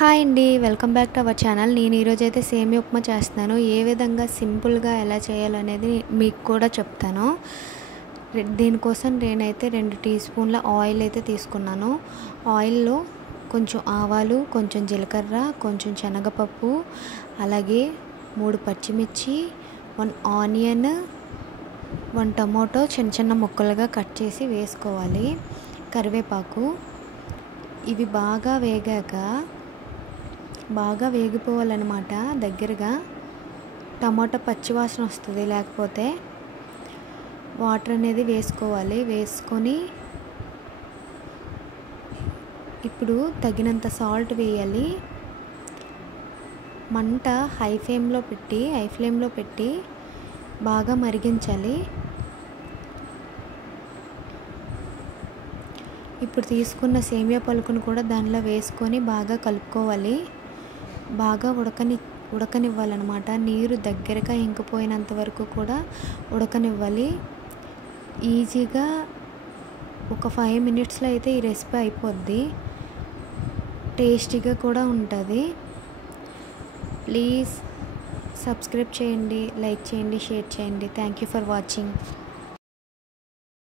Hi అండి, welcome back to our channel. నేను ఈరోజైతే సేమియా ఉప్మా చేస్తున్నాను. ఏ విధంగా సింపుల్గా ఎలా చేయాలనేది మీకు కూడా చెప్తాను. దీనికోసం నేనైతే 2 టీ స్పూన్ల ఆయిల్ అయితే తీసుకున్నాను. ఆయిల్లో కొంచెం ఆవాలు, కొంచెం జీలకర్ర, కొంచెం శనగపప్పు, అలాగే 3 పచ్చిమిర్చి, 1 ఆనియన్, 1 టమాటో చిన్న చిన్న ముక్కలుగా కట్ చేసి వేసుకోవాలి. కరివేపాకు. ఇవి బాగా వేగిపోవాలన్నమాట. దగ్గరగా టమాటా పచ్చివాసన వస్తుంది, లేకపోతే వాటర్ అనేది వేసుకోవాలి. వేసుకొని ఇప్పుడు తగినంత సాల్ట్ వేయాలి. మంట హై ఫ్లేమ్లో పెట్టి బాగా మరిగించాలి. ఇప్పుడు తీసుకున్న సేమియా పలుకును కూడా దానిలో వేసుకొని బాగా కలుపుకోవాలి. బాగా ఉడకనివ్వాలన్నమాట. నీరు దగ్గరగా ఇంకిపోయినంత వరకు కూడా ఉడకనివ్వాలి. ఈజీగా ఒక 5 మినిట్స్లో అయితే ఈ రెసిపీ అయిపోద్ది. టేస్టీగా కూడా ఉంటుంది. ప్లీజ్ సబ్స్క్రైబ్ చేయండి, లైక్ చేయండి, షేర్ చేయండి. Thank you for watching.